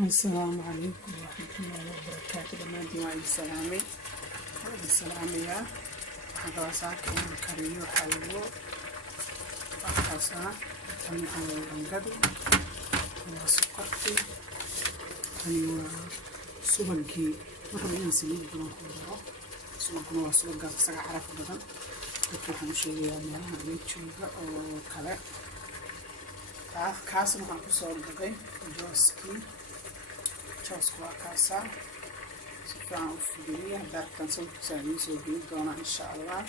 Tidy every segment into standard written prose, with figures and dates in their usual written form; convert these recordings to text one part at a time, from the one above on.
السلام عليكم ورحمة الله وبركاته. دمانتي waa idin salaamaya. waxaan rabaa saaka inaan kariyo xalwo. waxaasaa tani waa rangadu, waa sokorti, tani waa subagii. marraba inaan saliid badan ku daro. subaguna waa subaga isaga caraf badan. dadka waxaan u sheegayaa meelaha laga jooga oo kale. kaasna waxaan kusoo dhigay jooskii. joosku waa kaasaa si fiican u fidiyay. haddaad rabtaan sawirkiisa idiin soo gelin doonaa insha allah.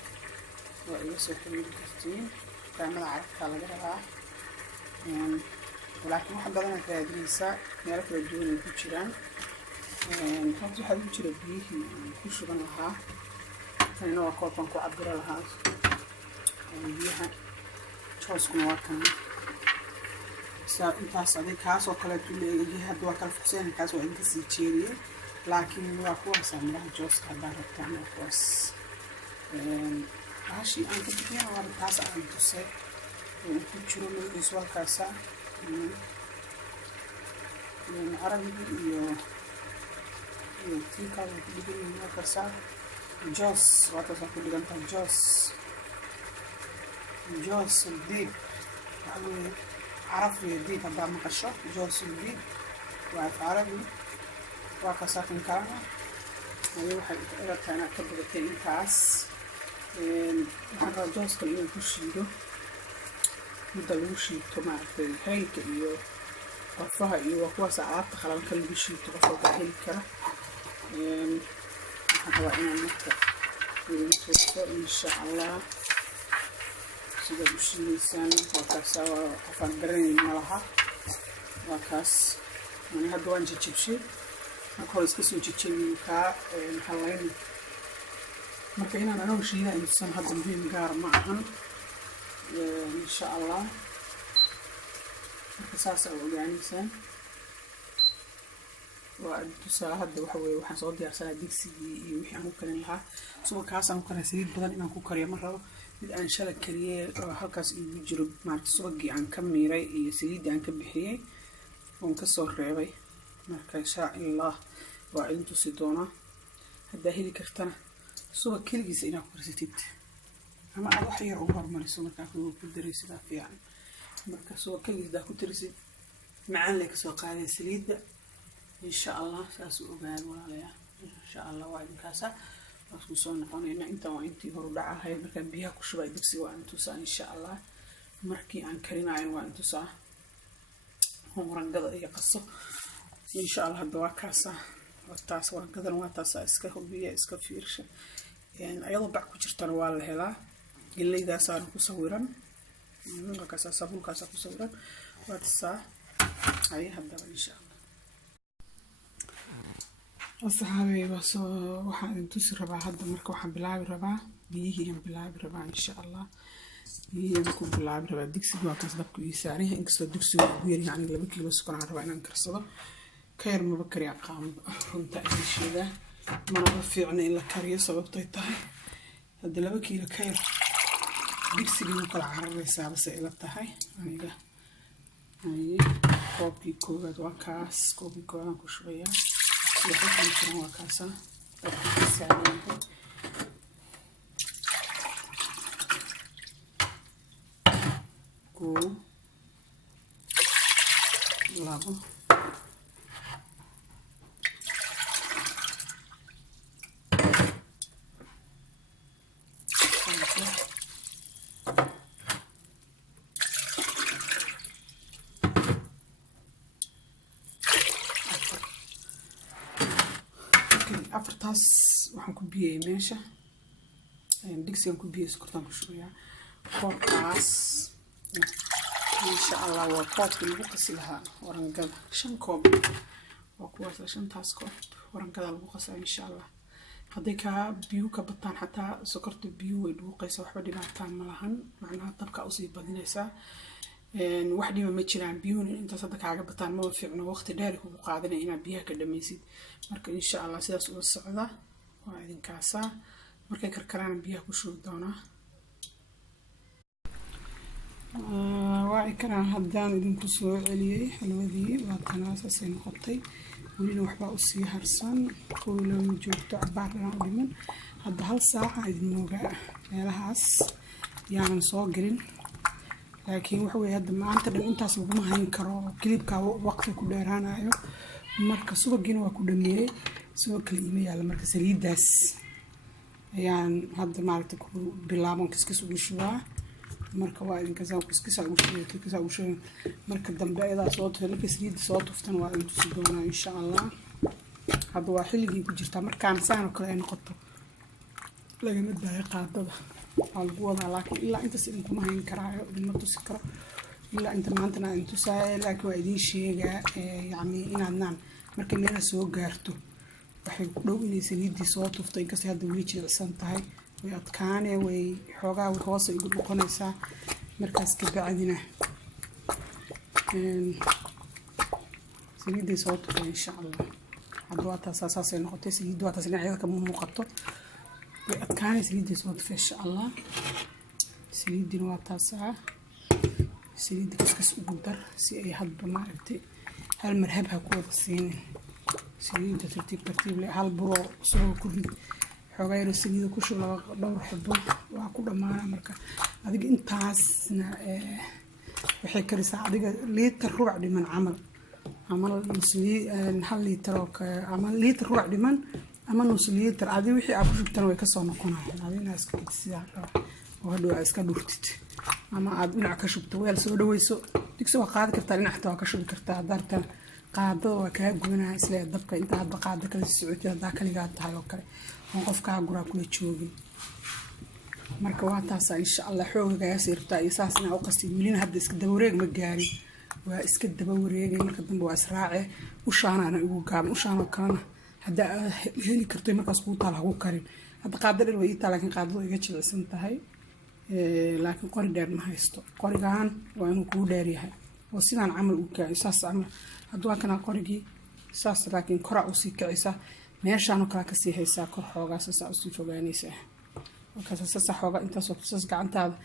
waa iga soo xiriiri kartiin. dukaamada carabtaa laga rabaa. laakiin wax badan aad raadinaysaa, meelo kala duwan ay ku jiraan. horta waxaa ku jira biyihii ku shuban lahaa. kanina waa koobkan ku cabiro lahaa biyaha. jooskuna waa kan intaas aday kaasoo kaleetu leeyahay. hadda waa kala fuqseen, kaas waa inka sii jeediyey. laakiin waa kuwaasaa miraha jooska haddaan rabtaan. waa kuwaas baashii aan ka bixiyana waa taas aan tusay oo ku jiro magaciisu waa kaasa. carabigii iyo tii kale ku dhigan yihiin waa kaasaa. joos waa taasaan ku dhigantahay. joos diib waxa weeye عرف يديك هذا مقشة جوز البيت وعربي وكاسات كارما. ويوحى إذا أنا كبر التاني كاس هذا جوز كلين كوشيدو مدلوشي تومات هيك إيو قفها إيو وقوى ساعات خلال كل بشي تقفل هيك. هذا أنا مكتب إن شاء الله. sida u shiilaysan waa kaas qofaan garanaynin malaha. waa kaas hadda waan jajabshay. marka hore iska soo jajabiyey kaa halayn. marka inaan anagu shiida intusan hadda muhiim gaar ma ahan insha allah. marka saasa ogaanaysaan. waa tusaale hadda waxa weeye waxaan soo diyaarsanaa digsigii iyo wixii aan ku karin lahaa. subagkaasaan ku karaa saliid badan inaan ku kariyo ma rabo. mid aan shala kariyey oo halkaas igu jiro maaragta subagii aan ka miiray iyo saliiddii aan ka bixiyey oon kasoo reebay. marka insha allah waa idin tusi doonaa. haddaa heli kartana subag keligiisa inaad ku karsatid ama aad wax yar ugu hormariso markaa ku daraysidaa fiican. marka subag keligiis daa ku tarisid macaan lee kasoo qaadaya saliidda insha allah. saas u ogaad walaalayaal insha allah. waa idinkaasa waasku soo noqonayna. intaan waa intii horu dhacahay. markaan biyaha ku shubay digsiga waa intusaa insha allah. markii aan karinayo waa intusaa rangada iyo qaso insha allah. hadda waa kaasa taas rangadan waa taasa. iska hubiya iska fiirsha. ayadoo bac ku jirtana waa la helaa. galleydaasaan ku sawiran. markaasa sabuulkaasa ku sawiran. waa tasaa ay haddaba insha allah. أصحابي بس waxaan tusi rabaa hadda. marka waxaan bilaabi rabaa biyihiin bilaabi rabaa insha allah. biyihiin ku bilaabi rabaa. digsiga waa kaas dabku ii saaran yahay. inkastoo digsiga ugu yar yahay 2 kiilo sokor aan rabaa inaan karsado. ka yar maba kariya qaam runta ay sheegaa. mana fiicna in la kariyo sababtay tahay hadda 2 kiilo ka yar digsiga uu kala cararaysaa bas ila tahay aniga. koobkii koowaad waa kaas. koobkii koowaad ku shubaya. waxaan jiraa waa kaasa dabka saaran yahay. koob labo afartaas waxaan ku biyay meesha. digsigan ku biyay sokortaan ku shubayaa. koobkaas insha allah waa koobkii lagu qasi lahaa warangada. 5 koob waa kuwaas. 5taas koob warangada lagu qasaa insha allah. hadday kaa biyo ka bataan xataa sokorta biyo way dhuuqaysaa. waxba dhibaataan ma lahan. macnaha dabka usii badinaysaa. wax dhiba ma jiraan. biyuhuna intaas hadda kaaga bataan ma fiicno. waqti dheer kugu qaadanaya inaad biyaha ka dhamaysid. marka insha allah sidaas uga socda. waa idinkaasa. markay karkaraan biyaha ku shubi doonaa. waa kana haddaan idinku soo celiyey xalwadii waa tanaasasay noqotay welina waxbaa usii harsan kuulama joogto cabaarana u dhiman hadda hal saaca idin moogaa meelahaas yaanan soo gelin laakiin waxa weeye hadda maanta dhan intaas laguma hayn karo kilibka waqti ku dheeraanayo marka subagiina waa ku dhameeyey soo kale ima yaala marka saliidaas ayaan hadda maaragtay ku bilaabon kiskis ugu shubaa marka waa idinkasaa kiskisa ugu shubaa marka dambe ayadaa soo tufay marka saliidda soo tuftan waa idin tusi doonaa insha allah hadda waa xilligii ku jirtaa markaan saan oo kale ay noqoto lagama daayo qaadada waa lagu wadaa laakiin ilaa intaas idinkuma hayn karaayo idinma tusi karo ilaa inta maantana idin tusaayo laakiin waa idiin sheegaa yacni inaadnaan markay meela soo gaarto waxay ku dhow inay saliiddii soo tuftay inkastay hadda weli jilicsan tahay way adkaane way xoogaa way hoose igu noqonaysaa markaas kabacdina saliidday soo tuftay insha allah hadda waa taasaa saasay noqotay saliidda waa taas dhinacyada kama muuqato way adkaane saliidday soo tuftay insha allah saliiddina waa taasaa saliidda kaskas ugu dar si ay hadba maaragtay hal marhab ha ku wada siinin saliidda tartiib leh hal buro soo ku rid xoogaa yar saliida ku shub dhowr xabo waa ku dhamaana marka adiga intaasna waxay karisaa adiga liitar rubac dhiman camal ama hal liitar oo ama liitar rubac dhiman ama nus liitar adiga wixii aad ku shubtana way kasoo noqonayaan adina iska sidaa oo hadhow aad iska dhurtid ama aad dhinac ka shubto weel soo dhaweyso digsi waa qaadi kartaa dhinac waa ka shubi kartaa dartan qaadada waa kaa gubanaya isla dabka inta hadda qaada kala socotay hadda kaligaa tahay oo kale oo qofkaa guraa kula joogin marka waa taasa insha allah xoogagaas irtaa iyo saas inaa u qastid welina hadda iska daba wareeg ma gaarin waa iska daba wareegay marka dambe waa israace ushaanaana igu gaaban ushaanoo kalena hadda heli karto markaas kuu taal hagu karin hadda qaada dher way ii taa laakiin qaadadu iga jilicsan tahay laakiin qori dheer ma haysto qorigaan waa inuu kuu dheer yahay oo sidaan camal u kaayo saas camal hadda waa kanaa qorigii saas laakiin koraa usii kacaysa meeshaanoo kala kasii haysaa kor xoogaa saasaa usii fogaanaysaa markaas saasa xoogaa intaasoo saas gacantaada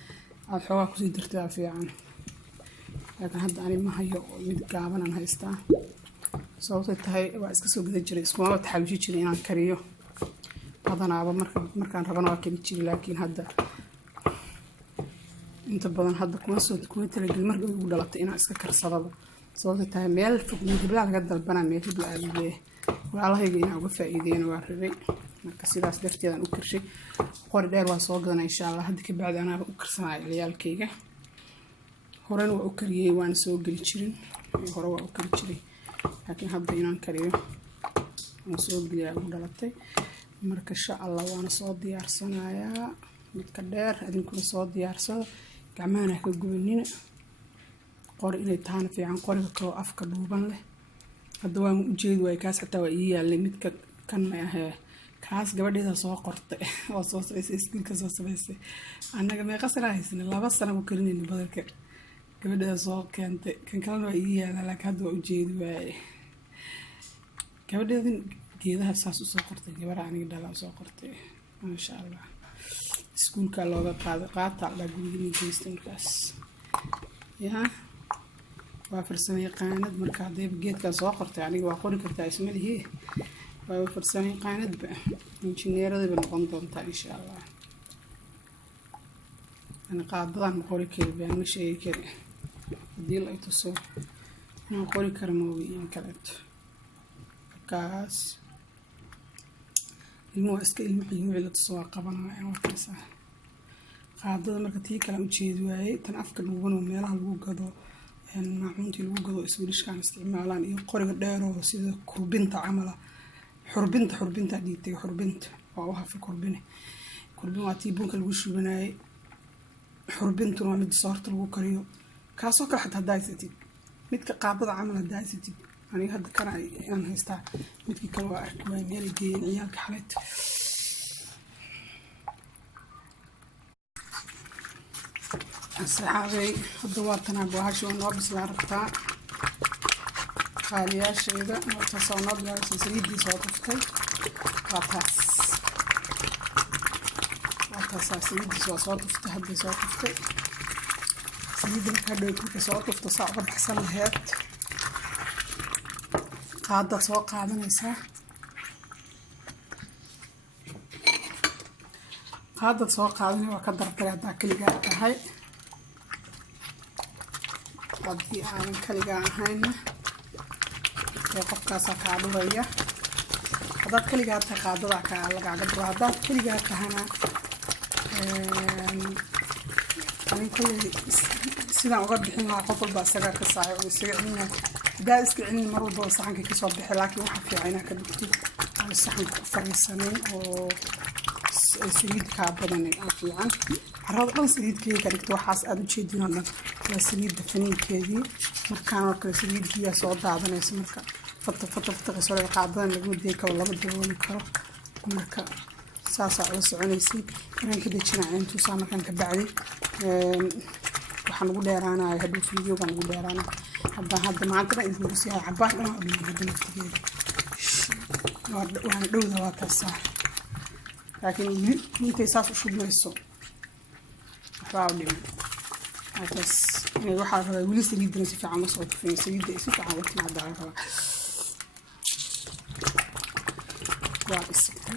aada xoogaa kusii dartaa fiican laakiin hadda ani ma hayo mid gaabanaan haystaa sababtay tahay waa iska soo gada jiray iskumaba taxaluushi jiray inaan kariyo badanaaba markaan rabana waa kari jiray laakiin hadda inta badan hadda kuma talagelin marka ugu dhalatay inaan iska karsadaba sababtay tahay meel fog midibla laga dalbanaa meel hibla aad leeyahay walaalahayga inaan uga faa'iideeyana waa rabay marka sidaas darteedaan u karshay qori dheer waa soo gadanaa insha allah hadda ka bacdi anaaba u karsanaayo ciyaalkayga horena waa u kariyey waana soo geli jirin hore waa u kari jiray laakiin hadda inaan kariyo waan soo geliyaa ugu dhalatay marka insha allah waana soo diyaarsanayaa midka dheer adinkuna soo diyaarsado gacmahana ka gubanina qori inay taana fiican qoriga kaloo afka dhuuban leh hadda waan u jeedi waay kaas xitaa waa ii yaalay midka kan ma ahee kaas gabadheeda soo qortay oo soo samaysay iskuulka soo samaysay annaga meeqa sana haysana 2 sano ku karinayna badarka gabadheeda soo keentay kan kalena waa ii yaalaa laakiin hadda waa u jeedi waaye gabadheedin geedaha saas u soo qortay gabadha aniga dhalaa soo qortay maasha allah iskuulka looga qaata la guriga geystay markaas yaa waa farsamo yaqaanad marka hadday geedka soo qortay aniga waa qori kartaa isma lihi waa farsamo yaqaanad ba injineerada ba noqon doontaa insha allah ana qaadadan ma qori kari baan ma sheegi kari hadii la ituso inaan qori karo ma weeyaan kaleeto kaas ilmo iska ilmo la tuso waa qabanaya waa kaasa qaadada marka tii kala u jeedi waayay tan afka dhuuban oo meelaha lagu gado maacuuntii lagu gado iswiilishkaan isticmaalaan iyo qoriga dheer oo sida kurbinta camala xurbinta dhiigtay xurbinta waa u hafi kurbin waa tii bunka lagu shubanayay xurbintuna waa mid soorta lagu kariyo kaasoo kale xataa haddaa haysatid midka qaadada camal haddaa haysatid aniga hadda kana inaan haystaa midkii kale waa arki waay meelay geeyeen ciyaalka xaleed asxaabay hadda waa tanaa bahasha oo noo bislaa rabtaa qaaliyaashayda taasoo noo bilaabay saliiddii soo tuftay waa taasaa saliiddiis waa soo tuftay hadday soo tuftay saliidda markaa markay soo tufto saa uga baxsan laheyd qaadda soo qaadanaysaa qaadad soo qaadanay waa ka dardare haddaa keligaa tahay haddii aanan keligaa ahayna ee qofkaasaa kaa dhuraya haddaad keligaa tahay qaadadaa kaa lagaaga dhuro haddaad keligaa tahana anin kolley sidaan uga bixin lahaa qof walba isagaa ka saayo oo isaga celina haddaad iska celin mar walbaba saxankay kasoo bixi laakiin waxaa fiican inaad ka dhigtid aan saxanka ku fariisanin oo saliid kaa badanay aa fiican carrada dhan saliidkeedii ka dhigta waxaas aada u jeedin oo dhan waa saliidda faniinkeedii markaan oo kale saliidkiiyaa soo daadanaysa marka fata kasoo leeda qaadadan laguma dayi karo lama dabooli karo marka saasaa ula soconaysay markaan ka dejinaa intuusaa markaan ka bacdi waxaan ugu dheeraanayo hadhow fiidiyoogaan ugu dheeraanayo haddaan hadda maanta dhan idinku siihay cabbaan dhan waa dhiman hadda naftigeeda waana dhowda waa taasaa laakiin weli intay saas u shubmayso waxbaa u dhiman halkaas inay waxaa rabaa weli saliiddana si fiican la soo tufin saliidda ay si fiican uga timaada la rabaa waa isigta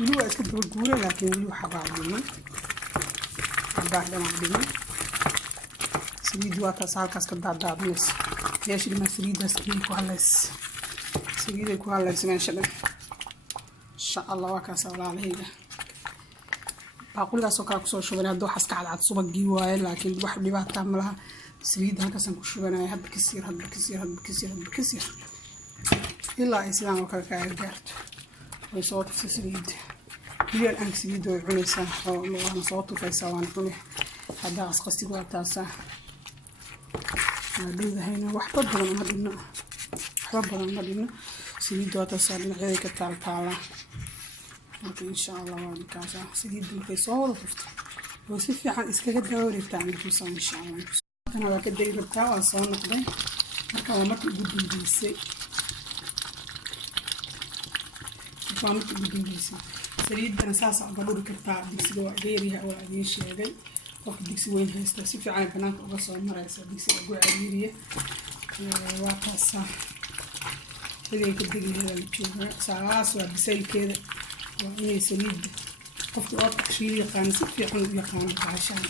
weli waa iska daba guura laakiin weli waxbaa u dhiman cabbaa dhanaa u dhiman saliiddi waa taas halkaas ka daadaadanayso meesha dhimaa saliiddaas keliya ku hadlaysa saliiday ku hadlaysa meesha dhan insha allah waa kaasa walaalahayga baaquligaasoo kale kusoo shubanay hadda waxaas ka cadcad subagii waaye laakiin wax dhibaataa ma laha saliidda halkaasaan ku shubanaya hadba kasir ilaa ay sidaan oo kale kaaga gaarto way soo tufta saliidda milyan aanka saliidda way cunaysaa oo waana soo tufaysaa waana cuni haddaa asqasigu waa taasaa waa dhowdahayna waxba badan uma dhibno saliidda waa taasaa dhinacyaday ka taaltaalaa marka insha allah waa dhikaasaa saliidda markay soo wada tufto oo si fiican iskaga daba wareegtaa intuusaa insha allah kana waa ka dari rabtaa waa soo noqday marka waa markii ugu dambeysay saliiddana saasaa uga dhuri kartaa digsiga waa iga yaryaha waa idiin sheegay qofka digsi weyn haysta si fiican banaanka uga soo maraysa digsiga ugu cariiriya waa taasaa xilliga ka degaheeda la joogaa saas waa bisaylkeeda waa inay saliidda qofka oodka shiili yaqaana si fiican u yaqaano baashaan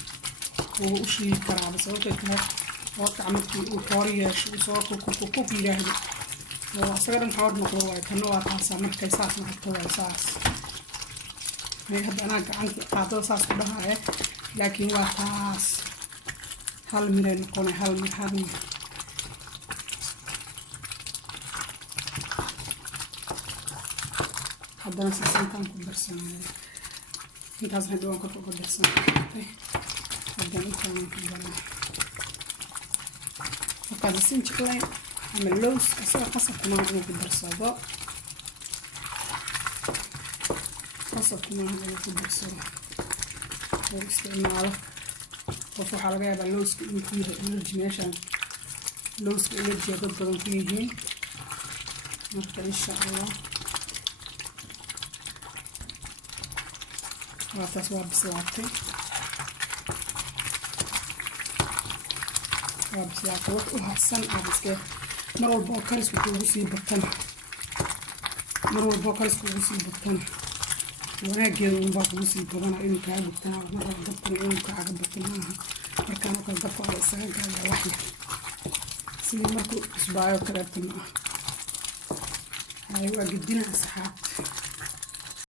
wuu u shiili karaaba sababtay tahay oodka markii uu xoor yeesho uu soo kuk yidhaahdo oo asaga dhan xoor noqdo waayo tanna waa taasaa markay saas noqoto waayo saas hadda anaa gacanta qaadada saas ku dhahaya laakiin waa taas hal miray noqonay hal mir haddana sisintaan ku darsanaya intaas hadhawaan korka uga darsanay haddana intaanan ku daraa markaa sisin jeclayn ama lows asaga qasabkumaa inuu ku darsado oo isticmaalo qof waxaa laga yaabaa lowska inuu ku yahay energy meeshaan lowska energy dad badan ku yihiin marka insha allah waa taas waa bislaatay wax u harsan aad iska mar walba oo karisku kuugu sii batana wanaageeda unbaa kugu sii badana inuu kaa gubtanaa mar raba dabkuna inuu kaaga bato maaha markaan oo kale dabka ala isaga gaayaa waxyar sidii markuu cusbaayo kaleeto ma ah waa gedina asxaabta